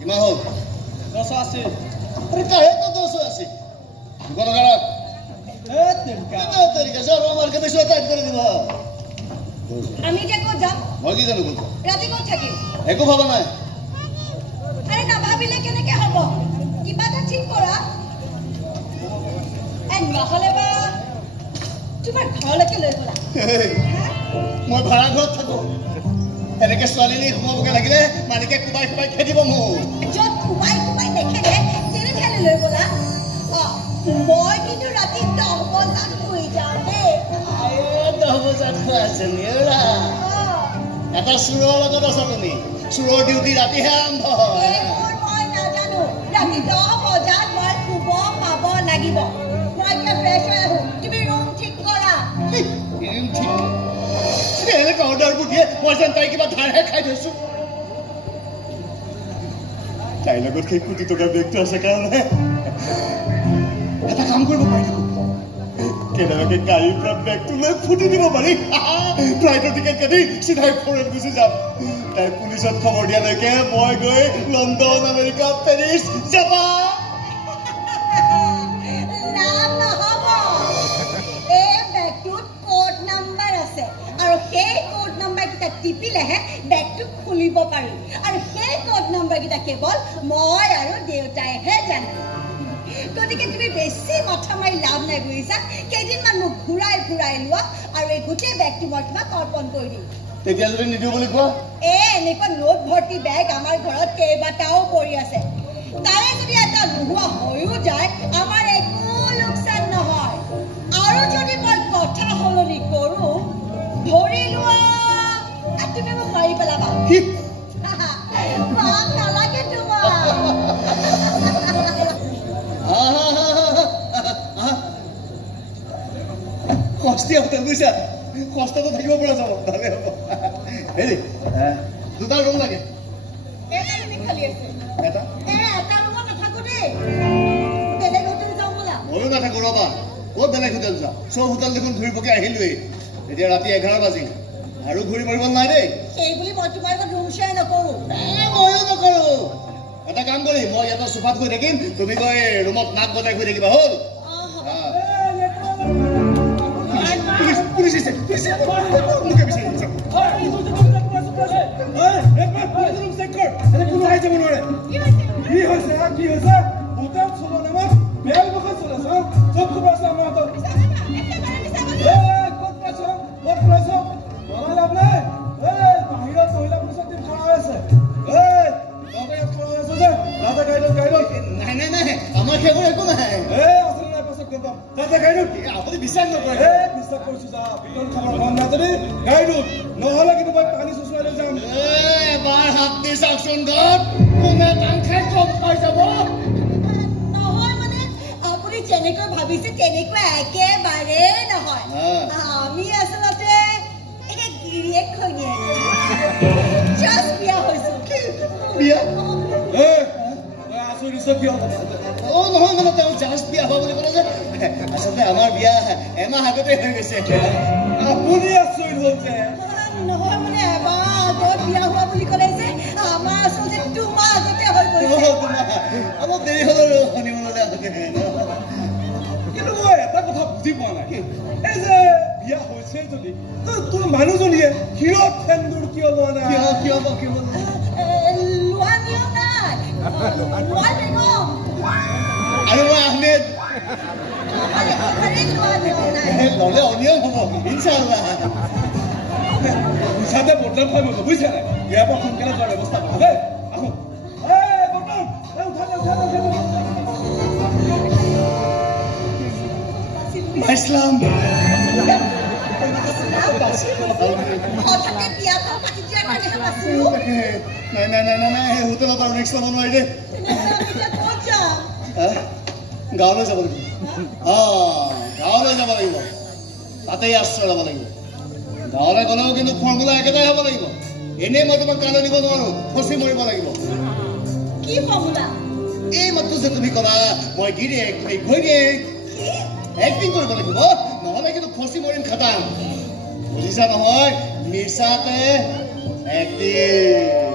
কিমান হ'ল 280 আরে কাহে তো 280 কত টাকা এ তেরকা কত তরিকা সব আমার কাছে সব টাইপ করে দিব আমি যে কো যাম মই কি জানো বলতো রাতি কো থাকি একো ভাবা নাই আরে না ভাবিলে কেনেকে হ'ব কিবা এটা ঠিক কৰা এ নহলে বা তোমাৰ ঘৰলৈকে লৈ গলা মই ভাড়া ঘৰত থাকো এনেকে ছোৱালীনি সোমাবগে লাগিলে মালিকে কুবাই কুবাই খেদিব মোক যত কুবাই দেখে দে তেনে ঠেলে লৈ গলা মই কিন্তু ৰাতি 10 বজাত শুই যাওঁ দেই 10 বজাত শুৱা আছে নিৰা এটা চুৰৰ লগত আছা তুমি চুৰৰ ডিউটি ৰাতিহে আৰম্ভ হয় মই নাজানো ৰাতি 10 বজাত মই শুব পাব লাগিব মই এতিয়া ফ্ৰেছ হৈ আহো তুমি ৰুম ঠিক কৰা ৰুম ঠিক এনে অৰ্ডাৰ বুটিয়ে মই যেন তাই কিবা ধাৰহে খাই থৈছো তাই লগত সেই কোটি টকা বেগটো আছে কাৰণে এটা কাম কৰিব পাৰি কেনেবাকে গাড়ীৰ পৰা বেগটো লৈ ফুটি দিব পাৰি ফ্লাইটৰ টিকেট কাটি চিধাই ফৰেন গুচি যাম তাই পুলিচত খবৰ দিয়ালৈকে মই গৈ লণ্ডন আমেৰিকা পেৰিছ জাপান টিপিলেহে বেগটো খুলিব পাৰি আৰু সেই কোড নম্বৰ কিটা কেৱল মই আৰু দেউতাইহে জানে গতিকে তুমি বেছি মাথা মাৰি লাভ নাই বুজিছা কেইদিনমান মোক ঘূৰাই লোৱা আৰু এই গোটেই বেগটো মই তোমাক অৰ্পণ কৰি দিম তেতিয়া যদি নিদিওঁ বুলি কোৱা এনেকুৱা নোট ভৰ্তি বেগ আমাৰ ঘৰত কেইবাটাও পৰি আছে তাৰে যদি এটা নোহোৱা হৈও যায় আমাৰ একো লোকচান নহয় আৰু যদি মই কথা সলনি কৰোঁ ধৰি লোৱা তুমি মোক মাৰি পেলাবা পাপ নালাগে তোমাৰ কষ্টি হোটেল বুজিছা কষ্টটো থাকিব পৰা যাব ভালে হ'ব হেৰি দুটা ৰুম লাগে এটা ৰুম খালি আছে এটা ৰুমত নাথাকো দেই বেলেগ হোটেল যাওঁ বোলা ময়ো নাথাকো ৰবা ক'ত বেলেগ হোটেল যাওঁ চব হোটেল দেখোন ঘূৰি পকি আহিলোৱেই এতিয়া ৰাতি 11 বাজিল আৰু ঘূৰি পৰিব নাই দেই সেই বুলি মই তোমাৰ লগত ৰুম শ্বেয়াৰ নকৰো ময়ো নকৰো এটা কাম কৰি মই ইয়াতে সোফাত গৈ থাকিম তুমি গৈ ৰুমত নাক গতাই গৈ থাকিবা হ'ল পুলিচ মোকে বিচাৰিছে কি হৈছে হোটেল চলো নামত বেল বখা চলে চব খবৰ আছে আমাৰ হাতত ক'ত পাইছ লাভ নাই বাহিৰত মহিলা পুলিচৰ টিম খৰা হৈ আছে ৰাজা গাইডত নাই আমাৰ সেইবোৰ একো নাই আছে নাই পাছত গম পাম ৰাজা গাইডত আপুনি বিশ্বাস নকৰে বিশ্বাস কৰিছো যা বিকল খাবৰ মন নাই যদি গাইডত নহ'লে কিন্তু মই পানী চুচুৱাই লৈ যাম এবাৰ হাত দি চাওকচোন ঘৰত কোনে টান খাই গম পাই যাব নহয় মানে আপুনি যেনেকৈ ভাবিছে তেনেকুৱা একেবাৰে নহয় আমি আচলতে গিৰিয়েক খৈনীয়েক জাষ্ট বিয়া হৈছো বিয়া আচৰিত কিয় নহয় মানে তেওঁ জাষ্ট বিয়া হোৱা বুলি ক'লে যে আচলতে আমাৰ বিয়া এমাহ আগতে হৈ গৈছে আপুনি আচৰিত হ'ল যে নহয় মানে এবাৰ আগত বিয়া হোৱা বুলি ক'লে যে আমাৰ আচলতে 2 মাহ আগতে হৈ গৈছে অলপ দেৰি হ'ল আৰু শনিমলৈ আগতে কিন্তু মই এটা কথা বুজি পোৱা নাই এই যে বিয়া হৈছে যদি তোৰ মানুহজনীয়ে হিৰত সেন্দুৰ কিয় লোৱা নাই কিয় লোৱা নিয়ম নাই লোৱা বেগম আৰু মই আহমেদ ল'লে অনিয়ম হ'ব ইনশাআল্লাহ পইচাতে বদনাম খাই মোক বুজিছা নাই ইয়াৰ পৰা সোনকালে যোৱাৰ ব্যৱস্থা কৰা দেই আহো ইছলাম নাই হোটেলত আৰু নেক্সট ল'ব নোৱাৰি দেই গাঁৱলৈ যাব লাগিব গাঁৱলৈ যাব লাগিব তাতেই আশ্ৰয় ল'ব লাগিব গাঁৱলৈ গ'লেও কিন্তু ফৰ্মুলা একেটাই হ'ব লাগিব এনেই মই তোমাক কালৈ নিব নোৱাৰো ফচি মৰিব লাগিব কি ফৰ্মুলা এই মাত্ৰ যে তুমি ক'লা মই গিৰিয়েক তুমি ঘৈণীয়েক এক্টিং কৰিব লাগিব নহ'লে কিন্তু ফচি মৰিম খাটাং বুজিছা নহয় মিছাতে এক্টিং